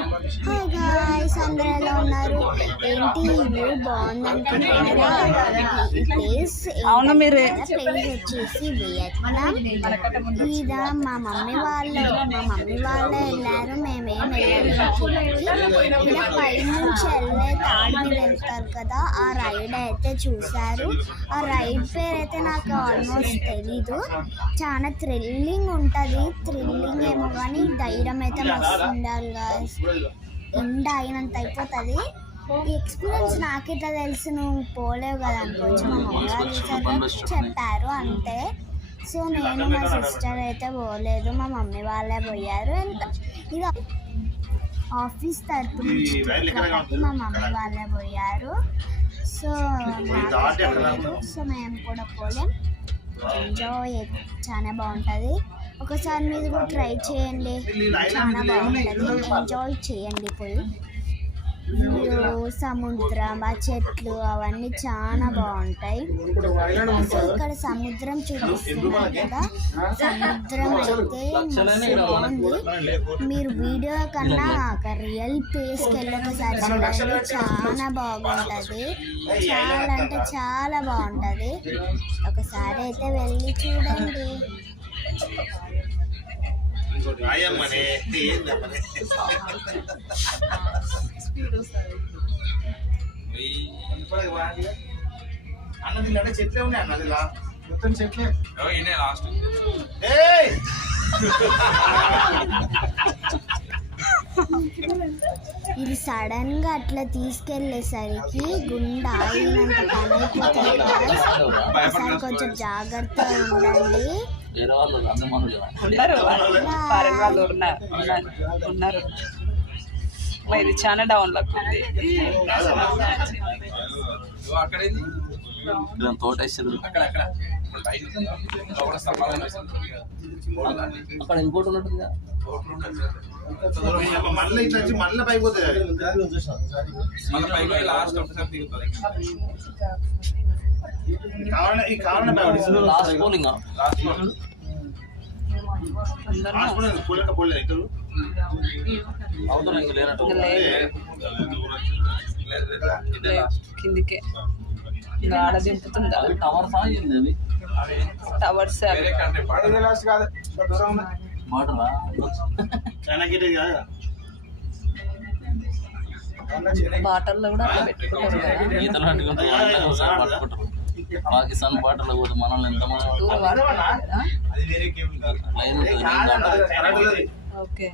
Hi guys, అందరూ ఎలా ఉన్నారు? ఏంటి వ్యూ బాగుందనుకుంటున్నారా? ఈ ప్లేస్ వచ్చేసి వియత్నాం. ఇదా మా మమ్మీ వాళ్ళు వెళ్ళారు, మేమేం వెళ్ళాము. ఇలా పైనుంచి వెళ్ళే తాడు మీద వెళ్తారు కదా, ఆ రైడ్ అయితే చూశారు. ఆ రైడ్ పేరు అయితే నాకు ఆల్మోస్ట్ తెలీదు. చాలా థ్రిల్లింగ్ ఉంటుంది. థ్రిల్లింగ్ ఏమో కానీ ధైర్యం అయితే మస్తు ఉండాలి గాయ్స్. ఎండ అయినంత అయిపోతుంది. ఈ ఎక్స్పీరియన్స్ నాకెట్లా తెలుసు, నువ్వు పోలేవు కదా అనుకోవచ్చు. మా మమ్మీ వాళ్ళు చెప్పారు అంతే. సో నేను మా సిస్టర్ అయితే పోలేదు, మా మమ్మీ వాళ్ళే పోయారు. ఇక ఆఫీస్ తరపు నుంచి మా మమ్మీ వాళ్ళే పోయారు. సో మేము కూడా పోలేం. ఎంజాయ్ చాలా బాగుంటుంది. ఒకసారి మీరు కూడా ట్రై చేయండి, చాలా బాగుంటుంది. ఎంజాయ్ చేయండి. పోయి సముద్రం, ఆ చెట్లు అవన్నీ చాలా బాగుంటాయి. సో ఇక్కడ సముద్రం చూపిస్తున్నారు కదా, సముద్రం అయితే మస్తు బాగుంది. మీరు వీడియో కన్నా రియల్ ప్లేస్కి వెళ్ళి ఒకసారి చూడండి, చాలా బాగుంటుంది. చాలా అంటే చాలా బాగుంటుంది. ఒకసారి అయితే వెళ్ళి చూడండి. అన్నది అంటే చెట్లే ఉన్నాయి అన్నది, మొత్తం చెట్లే. ఇది సడన్ గా అట్లా తీసుకెళ్లేసరికి గుండె ఆగినంత పని అయిపోతుంది కదా. ఒకసారి కొంచెం జాగ్రత్తగా ఉండండి. ఇది చాలా డౌన్ లక్ ఉంది. అక్కడ ఇంకోటి ఉన్నట్టుందా, మళ్ళీ ఇట్లా వచ్చి మళ్ళీ పైకి పోతుంది. ఈ కావాలన్నా లాస్ట్ పోలింగ్ అవుతున్నా ఇంకా లేనట్టు కిందికే ఆడ దింపుతుందా టవర్స్ అవి టవర్స్ బాటల్లో కూడా అట్లా పెట్టుకుంటారు. పాకిస్తాన్ బాటలో పోతే మనల్ని ఎంత ఓకే.